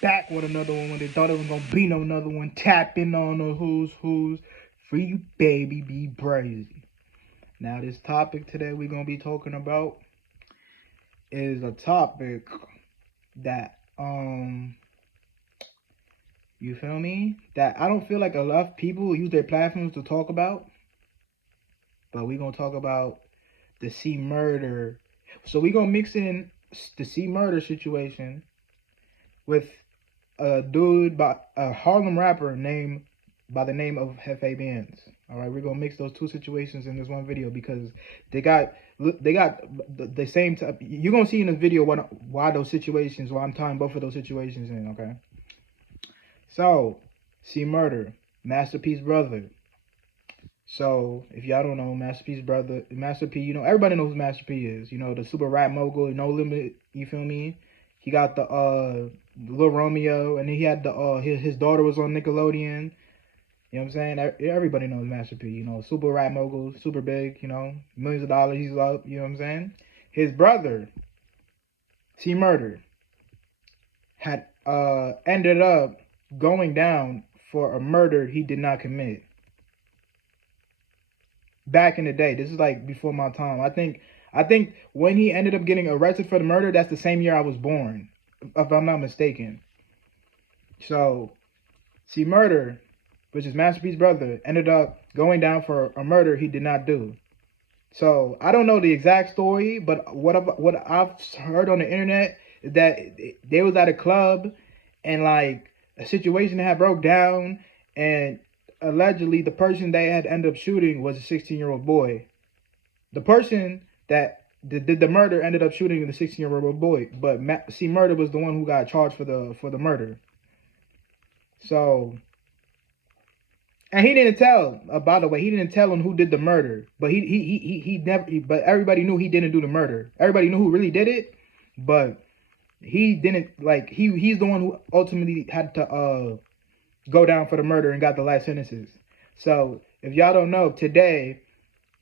back with another one when they thought it was gonna be no another one. Tapping on the who's. Free you, baby, be brazy. Now, this topic today we're gonna be talking about is a topic that you feel me? That I don't feel like a lot of people use their platforms to talk about, but we're gonna talk about the C murder. So we're gonna mix in the C murder situation with a dude by a Harlem rapper named by the name of Hefe Bandz. All right, we're gonna mix those two situations in this one video because they got the same type. You're gonna see in this video why those situations, why I'm tying both of those situations in. Okay, so C murder, Masterpiece brother. So if y'all don't know, Master brother, Master P, everybody knows who Master P is. The super rap mogul, no limit. You feel me? He got the Lil Romeo, and then he had the his daughter was on Nickelodeon. You know what I'm saying? Everybody knows Master P. Super rap mogul, super big. Millions of dollars he's up. You know what I'm saying? His brother, C Murder, had ended up going down for a murder he did not commit. Back in the day, this is like before my time. I think when he ended up getting arrested for the murder, that's the same year I was born, if I'm not mistaken. So, see, murder, which is Masterpiece's brother, ended up going down for a murder he did not do. So I don't know the exact story, but what I've heard on the internet is that they was at a club and like a situation had broke down, and allegedly the person they had ended up shooting was a 16-year-old boy. The person that did the murder ended up shooting the 16-year-old boy, but C Murder was the one who got charged for the murder. So, and he didn't tell. By the way, he didn't tell him who did the murder, but he never. But everybody knew he didn't do the murder. Everybody knew who really did it, but he didn't. Like he's the one who ultimately had to go down for the murder and got the life sentences. So if y'all don't know, today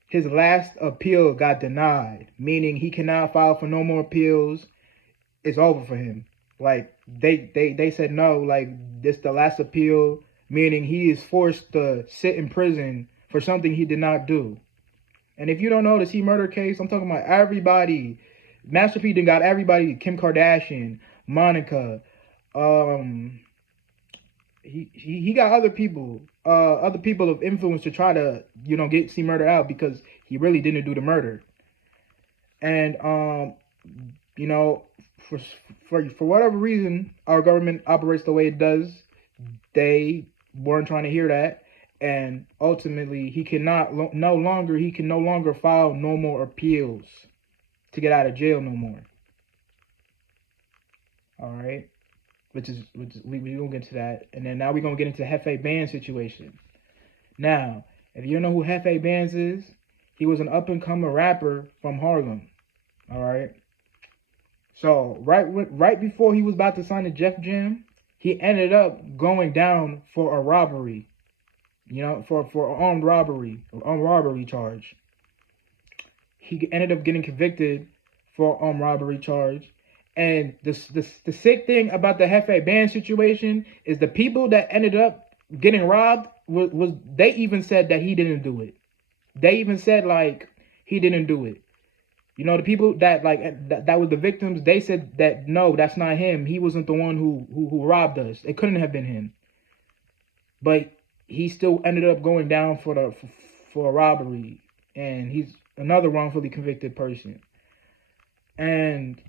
his last appeal got denied, meaning he cannot file for no more appeals. It's over for him. Like they said no, like this the last appeal, meaning he is forced to sit in prison for something he did not do. And if you don't know the C murder case, I'm talking about everybody. Master P done got everybody, Kim Kardashian, Monica, he got other people of influence to try to get C murder out because he really didn't do the murder. And for whatever reason our government operates the way it does. They weren't trying to hear that, and ultimately he can no longer file no more appeals to get out of jail no more. All right. Which is we gonna get to that, and then now we're gonna get into Hefe Bandz situation. Now, if you know who Hefe Bandz is, he was an up and coming rapper from Harlem. All right. So right before he was about to sign the Jeff Jam, he ended up going down for a robbery. For armed robbery charge. He ended up getting convicted for armed robbery charge. And the sick thing about the Hefe Bandz situation is the people that ended up getting robbed was they even said that he didn't do it. They even said like he didn't do it. The people that that was the victims, they said that no, that's not him. He wasn't the one who robbed us. It couldn't have been him. But he still ended up going down for a robbery, and he's another wrongfully convicted person. And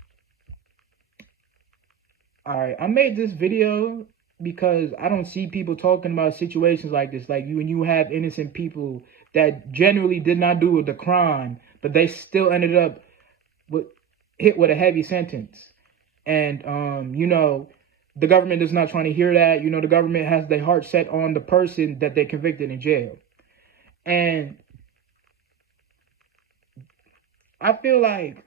all right, I made this video because I don't see people talking about situations like this. Like when you have innocent people that genuinely did not do the crime, but they still ended up hit with a heavy sentence. And, the government is not trying to hear that. The government has their heart set on the person that they convicted in jail. And I feel like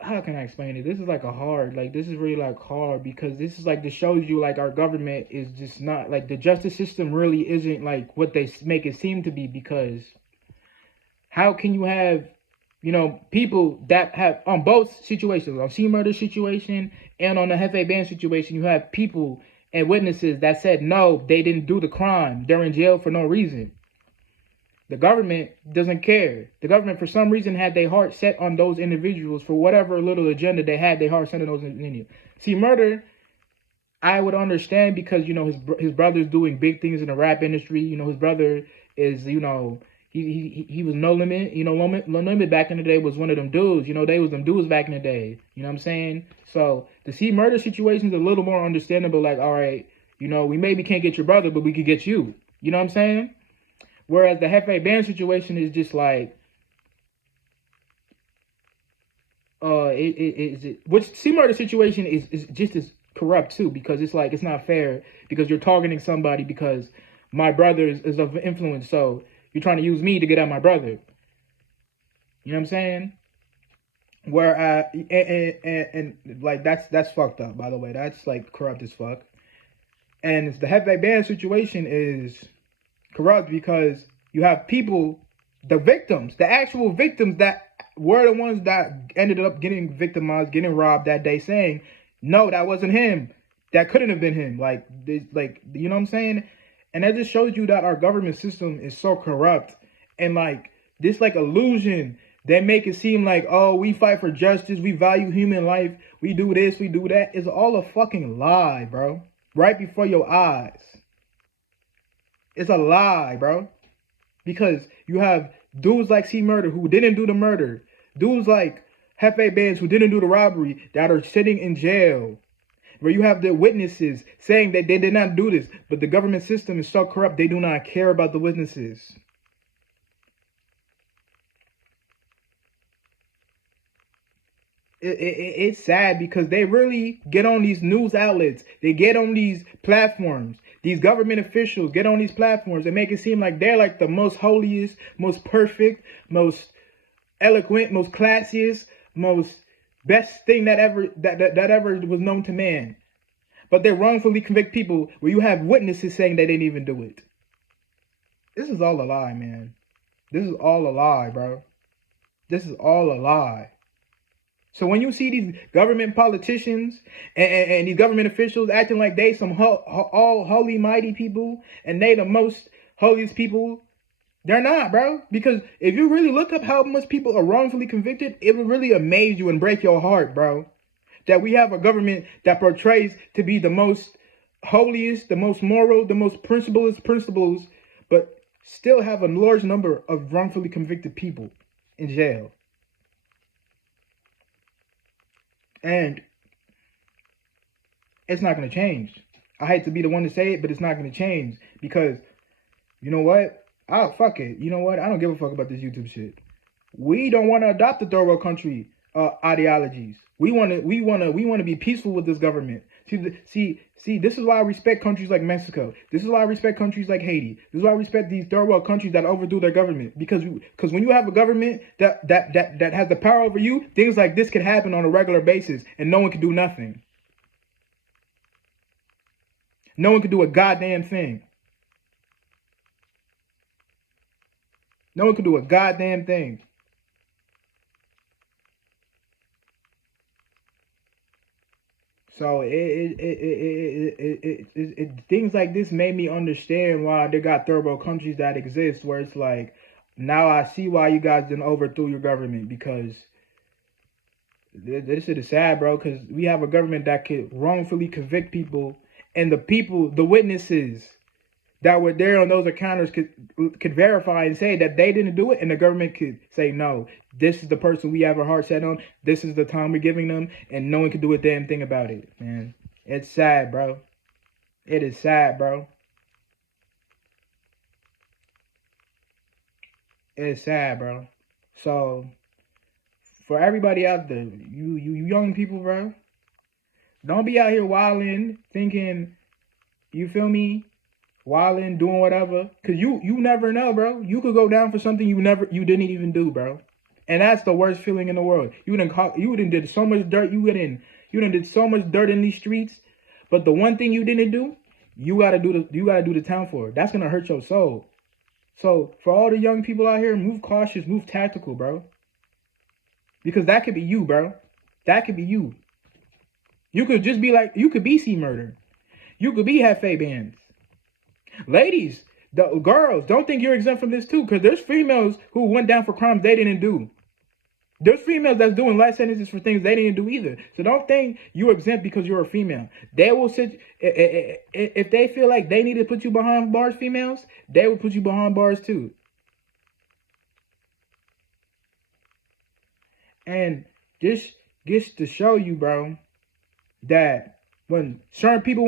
how can I explain it? This is this is really hard because this is this shows you our government is just not the justice system really isn't what they make it seem to be, because how can you have people that have on both situations, on C murder situation and on the Hefe Bandz situation, you have people and witnesses that said no, they didn't do the crime. They're in jail for no reason. The government doesn't care. The government, for some reason, had their heart set on those individuals for whatever little agenda they had. Their heart set on those individuals. See, murder, I would understand because his brother's doing big things in the rap industry. His brother is he was No Limit. No Limit back in the day was one of them dudes. They was them dudes back in the day. You know what I'm saying? So the C murder situation is a little more understandable. Like, all right, we maybe can't get your brother, but we could get you. You know what I'm saying? Whereas the Hefe Bandz situation is just like, which C murder situation is just as corrupt too, because it's like, it's not fair because you're targeting somebody because my brother is of influence, so you're trying to use me to get at my brother. You know what I'm saying? Where and like that's fucked up, by the way. That's like corrupt as fuck. And the Hefe Bandz situation is corrupt because you have people, the victims, the actual victims that were the ones that ended up getting victimized, getting robbed that day, saying, no, that wasn't him. That couldn't have been him. Like, you know what I'm saying? And that just shows you that our government system is so corrupt. And like this like illusion, they make it seem like, oh, we fight for justice, we value human life, we do this, we do that. It's all a fucking lie, bro. Right before your eyes. It's a lie, bro. Because you have dudes like C Murder who didn't do the murder. Dudes like Hefe Bandz who didn't do the robbery that are sitting in jail. Where you have the witnesses saying that they did not do this. But the government system is so corrupt, they do not care about the witnesses. It's sad because they really get on these news outlets. They get on these platforms. These government officials get on these platforms and make it seem like they're like the most holiest, most perfect, most eloquent, most classiest, most best thing that ever was known to man. But they wrongfully convict people where you have witnesses saying they didn't even do it. This is all a lie, man. This is all a lie, bro. This is all a lie. So when you see these government politicians and these government officials acting like they some all holy mighty people and they the most holiest people, they're not, bro. Because if you really look up how much people are wrongfully convicted, it will really amaze you and break your heart, bro. That we have a government that portrays to be the most holiest, the most moral, the most principles, but still have a large number of wrongfully convicted people in jail. And it's not going to change. I hate to be the one to say it, but it's not going to change because, you know what? Oh, fuck it. You know what? I don't give a fuck about this YouTube shit. We don't want to adopt the third world country ideologies. We want to be peaceful with this government. See, this is why I respect countries like Mexico. This is why I respect countries like Haiti. This is why I respect these third world countries that overdo their government. Because when you have a government that has the power over you, things like this could happen on a regular basis and no one can do nothing. No one can do a goddamn thing. No one can do a goddamn thing. So things like this made me understand why they got third world countries that exist, where it's like, now I see why you guys didn't overthrow your government, because this shit is sad, bro, because we have a government that could wrongfully convict people, and the witnesses that were there on those encounters could verify and say that they didn't do it, and the government could say, no, this is the person we have our heart set on, this is the time we're giving them, and no one can do a damn thing about it, man. It's sad, bro. It is sad, bro. It's sad, bro. So, for everybody out there, you young people, bro, don't be out here wilding, thinking, you feel me, wilding, doing whatever, because you never know, bro. You could go down for something you didn't even do, bro. And that's the worst feeling in the world. You done did so much dirt. You done did so much dirt in these streets, but the one thing you didn't do, you gotta do the town for. That's gonna hurt your soul. So for all the young people out here, move cautious, move tactical, bro. Because that could be you, bro. That could be you. You could just be like, you could be C Murder. You could be Hefe Bandz. Ladies, the girls, don't think you're exempt from this too, because there's females who went down for crimes they didn't do. There's females that's doing life sentences for things they didn't do either. So don't think you're exempt because you're a female. They will sit, if they feel like they need to put you behind bars, females, they will put you behind bars too. And this gets to show you, bro, that when certain people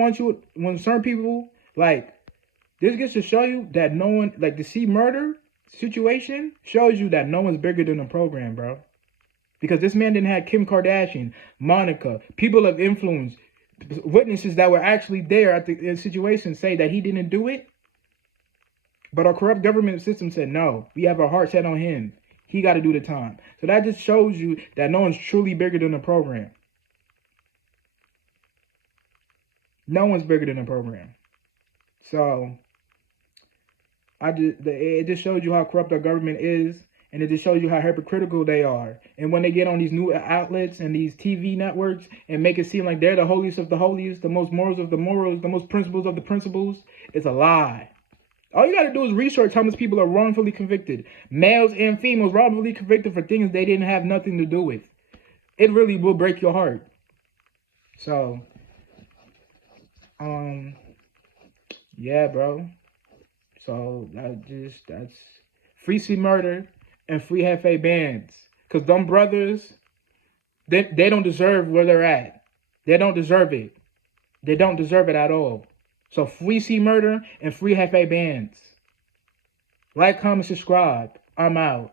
like, this gets to show you that no one, like the C Murder situation shows you that no one's bigger than the program, bro. Because this man didn't have Kim Kardashian, Monica, people of influence, witnesses that were actually there at the situation say that he didn't do it. But our corrupt government system said, no, we have our heart set on him. He got to do the time. So that just shows you that no one's truly bigger than the program. No one's bigger than the program. So it just shows you how corrupt our government is, and it just shows you how hypocritical they are. And when they get on these new outlets and these TV networks and make it seem like they're the holiest of the holiest, the most morals of the morals, the most principles of the principles, it's a lie. All you got to do is research how much people are wrongfully convicted, males and females wrongfully convicted for things they didn't have nothing to do with. It really will break your heart. So, yeah, bro. So that's free C Murder and free Hefe Bandz. Cause them brothers, they don't deserve where they're at. They don't deserve it. They don't deserve it at all. So free C Murder and free Hefe Bandz. Like, comment, subscribe. I'm out.